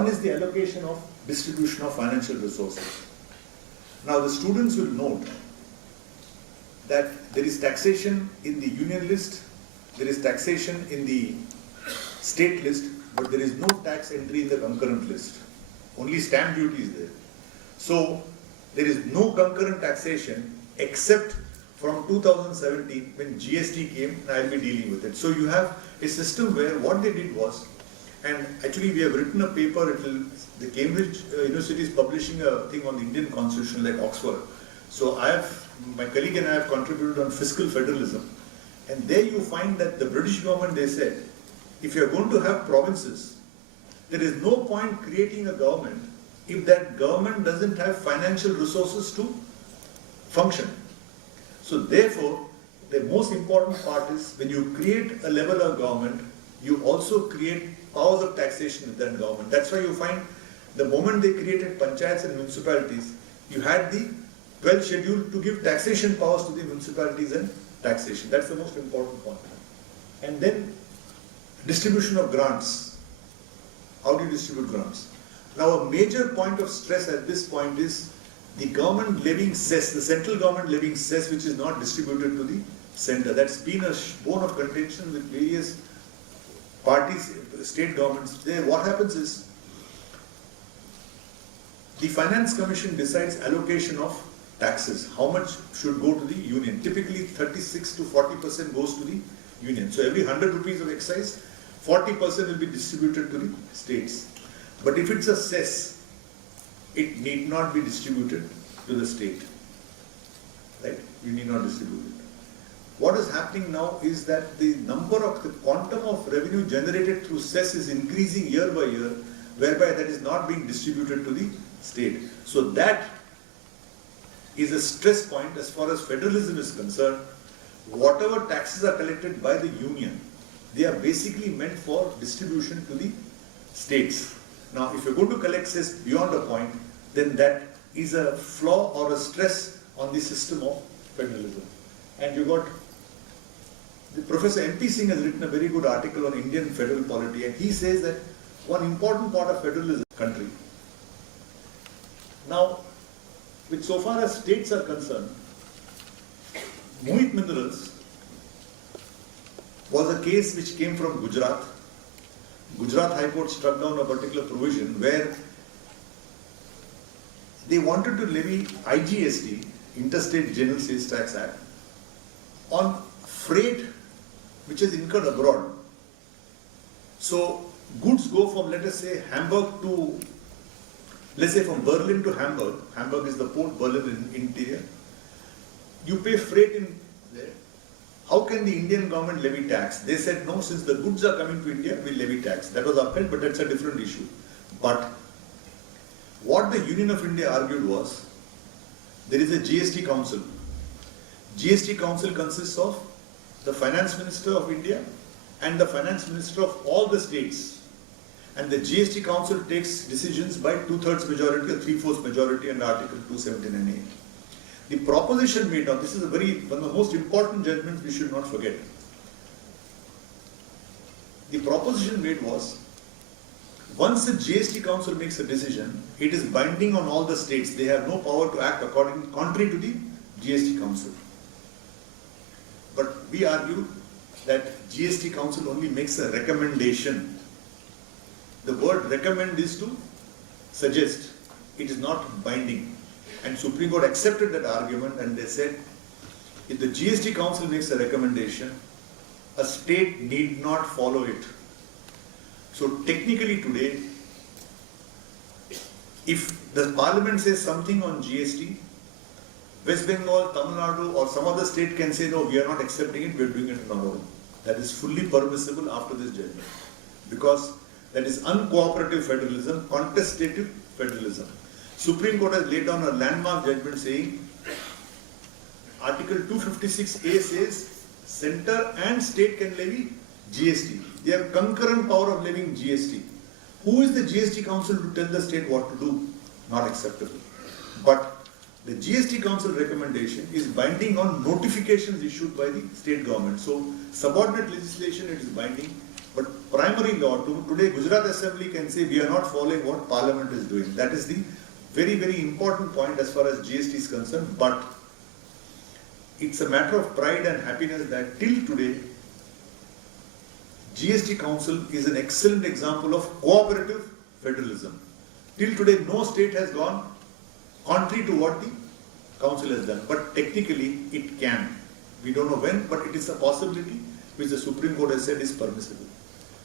One is the allocation of distribution of financial resources. Now the students will note that there is taxation in the union list, there is taxation in the state list, but there is no tax entry in the concurrent list. Only stamp duty is there. So there is no concurrent taxation except from 2017 when GST came, and I will be dealing with it. So you have a system where what they did was, and actually we have written a paper, the Cambridge University is publishing a thing on the Indian Constitution like Oxford. So my colleague and I have contributed on Fiscal Federalism, and there you find that the British government, they said, if you are going to have provinces, there is no point creating a government if that government doesn't have financial resources to function. So therefore, the most important part is when you create a level of government, you also create powers of taxation with that government. That's why you find the moment they created panchayats and municipalities, you had the 12th schedule to give taxation powers to the municipalities and taxation. That's the most important point. And then distribution of grants. How do you distribute grants? Now a major point of stress at this point is the government levying cess, the central government levying cess, which is not distributed to the center. That's been a bone of contention with various parties, state governments. There, what happens is the Finance Commission decides allocation of taxes, how much should go to the union. Typically 36 to 40% goes to the union. So every 100 rupees of excise, 40% will be distributed to the states. But if it's a cess, it need not be distributed to the state. Right? You need not distribute it. What is happening now is that the quantum of revenue generated through cess is increasing year by year, whereby that is not being distributed to the state. So that is a stress point as far as federalism is concerned. Whatever taxes are collected by the union, they are basically meant for distribution to the states. Now, if you're going to collect cess beyond a point, then that is a flaw or a stress on the system of federalism. And you got Professor M.P. Singh has written a very good article on Indian federal polity, and he says that one important part of federalism is country. Now, with so far as states are concerned, Mohit Minerals was a case which came from Gujarat. Gujarat High Court struck down a particular provision where they wanted to levy IGST, Interstate General Sales Tax Act, on freight which is incurred abroad. So goods go from, let us say, Hamburg to, let's say from Berlin to Hamburg. Hamburg is the port, Berlin in interior. You pay freight in there. How can the Indian government levy tax? They said, no, since the goods are coming to India, we'll levy tax. That was upheld, but that's a different issue. But what the Union of India argued was, there is a GST Council. GST Council consists of the Finance Minister of India and the Finance Minister of all the states. And the GST Council takes decisions by 2/3 majority or 3/4 majority under Article 279A. The proposition made, now this is one of the most important judgments we should not forget. The proposition made was, once the GST Council makes a decision, it is binding on all the states. They have no power to act contrary to the GST Council. But we argue that GST Council only makes a recommendation. The word recommend is to suggest. It is not binding. And Supreme Court accepted that argument, and they said, if the GST Council makes a recommendation, a state need not follow it. So technically today, if the Parliament says something on GST, West Bengal, Tamil Nadu or some other state can say, no, we are not accepting it, we are doing it on our own. That is fully permissible after this judgment. Because that is uncooperative federalism, contestative federalism. Supreme Court has laid down a landmark judgment saying, Article 256A says, center and state can levy GST. They have concurrent power of levying GST. Who is the GST Council to tell the state what to do? Not acceptable. But the GST Council recommendation is binding on notifications issued by the state government. So subordinate legislation, it is binding. But primary law, today Gujarat Assembly can say we are not following what Parliament is doing. That is the very, very important point as far as GST is concerned. But it's a matter of pride and happiness that till today, GST Council is an excellent example of cooperative federalism. Till today, no state has gone contrary to what the Council has done. But technically, it can. We don't know when, but it is a possibility which the Supreme Court has said is permissible.